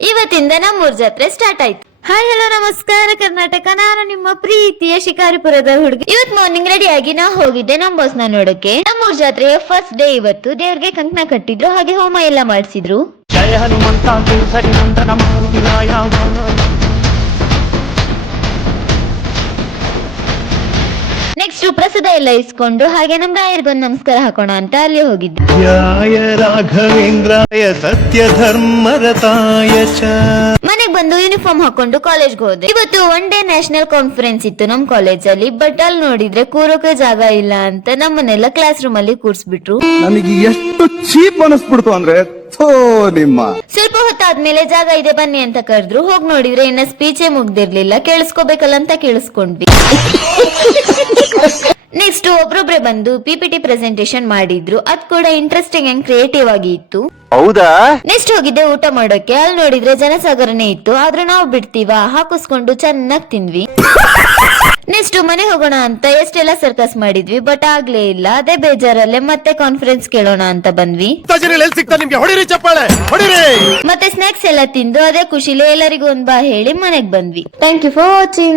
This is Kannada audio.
ಇವತ್ತಿಂದ ನಮ್ಮೂರ್ ಜಾತ್ರೆ ಸ್ಟಾರ್ಟ್ ಆಯ್ತು. ಹಾಯ್ ಹಲೋ ನಮಸ್ಕಾರ ಕರ್ನಾಟಕ, ನಾನು ನಿಮ್ಮ ಪ್ರೀತಿಯ ಶಿಕಾರಿಪುರದ ಹುಡುಗಿ. ಇವತ್ ಮಾರ್ನಿಂಗ್ ರೆಡಿ ಆಗಿ ನಾ ಹೋಗಿದ್ದೆ ನಮ್ ಬಾಸ್ ನ ನೋಡಕ್ಕೆ. ನಮ್ಮೂರ್ ಜಾತ್ರೆಯ ಫಸ್ಟ್ ಡೇ ಇವತ್ತು. ದೇವ್ರಿಗೆ ಕಂಕಣ ಕಟ್ಟಿದ್ರು, ಹಾಗೆ ಹೋಮ ಎಲ್ಲ ಮಾಡಿಸಿದ್ರು. ಜಯ ಹನುಮಂತ ಕೇಸರಿ ನಂದನ ಮಾರುತಿರಾಯ. ನೆಕ್ಸ್ಟ್ ಪ್ರಸಾದ ಎಲ್ಲ ಇಸ್ಕೊಂಡು ಹಾಗೆ ನಮ್ ರಾಯರ್ಗೊಂದು ನಮಸ್ಕಾರ ಹಾಕೋಣ ಅಂತ ಅಲ್ಲಿ ಹೋಗಿದ್ದೆ. ಧ್ಯಾಯ ರಾಘವೇಂದ್ರಾಯ ಸತ್ಯ ಧರ್ಮರತಾಯ ಚ. ಮನೆಗ್ ಬಂದು ಯೂನಿಫಾರ್ಮ್ ಹಾಕೊಂಡು ಕಾಲೇಜ್ಗೆ ಹೋದೆ. ಇವತ್ತು ಒನ್ ಡೇ ನ್ಯಾಷನಲ್ ಕಾನ್ಫರೆನ್ಸ್ ಇತ್ತು ನಮ್ ಕಾಲೇಜ್ ಅಲ್ಲಿ. ಬಟ್ ಅಲ್ಲಿ ನೋಡಿದ್ರೆ ಕೂರೋಕೆ ಜಾಗ ಇಲ್ಲ ಅಂತ ನಮ್ಮನ್ನೆಲ್ಲ ಕ್ಲಾಸ್ ರೂಮ್ ಅಲ್ಲಿ ಕೂರ್ಸ್ಬಿಟ್ರು. ನನಗೆ ಎಷ್ಟು ಚೀಪ್ ಅನಿಸ್ಬಿಡ್ತು ಅಂದ್ರೆ ನಿಮ್ಮ ಸ್ವಲ್ಪ ಹೊತ್ತಾದ್ಮೇಲೆ ಜಾಗ ಇದೆ ಬನ್ನಿ ಅಂತ ಕರೆದ್ರು. ಹೋಗ್ ನೋಡಿದ್ರೆ ಇನ್ನ ಸ್ಪೀಚೇ ಮುಗ್ದಿರ್ಲಿಲ್ಲ, ಕೇಳಿಸ್ಕೋಬೇಕಲ್ಲ ಅಂತ ಕೇಳಿಸ್ಕೊಂಡ್ವಿ. ನೆಕ್ಸ್ಟ್ ಒಬ್ರೊಬ್ರೆ ಬಂದು PPT ಪ್ರೆಸೆಂಟೇಶನ್ ಮಾಡಿದ್ರು. ಅದ್ ಕೂಡ ಇಂಟ್ರೆಸ್ಟಿಂಗ್ ಅಂಡ್ ಕ್ರಿಯೇಟಿವ್ ಆಗಿ ಇತ್ತು. ಹೌದಾ? ನೆಕ್ಸ್ಟ್ ಹೋಗಿದ್ದೆ ಊಟ ಮಾಡೋಕೆ. ಅಲ್ಲಿ ನೋಡಿದ್ರೆ ಜನಸಾಗರನೇ ಇತ್ತು. ಆದ್ರೂ ನಾವು ಬಿಡ್ತೀವಾ, ಹಾಕಿಸ್ಕೊಂಡು ಚೆನ್ನಾಗ್ ತಿಂದ್ವಿ. ನೆಕ್ಸ್ಟ್ ಮನೆ ಹೋಗೋಣ ಅಂತ ಎಷ್ಟೆಲ್ಲ ಸರ್ಕಸ್ ಮಾಡಿದ್ವಿ, ಬಟ್ ಆಗ್ಲೇ ಇಲ್ಲ. ಅದೇ ಬೇಜಾರಲ್ಲೇ ಮತ್ತೆ ಕಾನ್ಫರೆನ್ಸ್ ಕೇಳೋಣ ಅಂತ ಬಂದ್ವಿ. ಮತ್ತೆ ಸ್ನಾಕ್ಸ್ ಎಲ್ಲ ತಿಂದು ಅದೇ ಖುಷಿಲಿ ಎಲ್ಲರಿಗೂ ಒಂದ್ ಬಾ ಹೇಳಿ ಮನೆಗ್ ಬಂದ್ವಿ. Thank you for watching.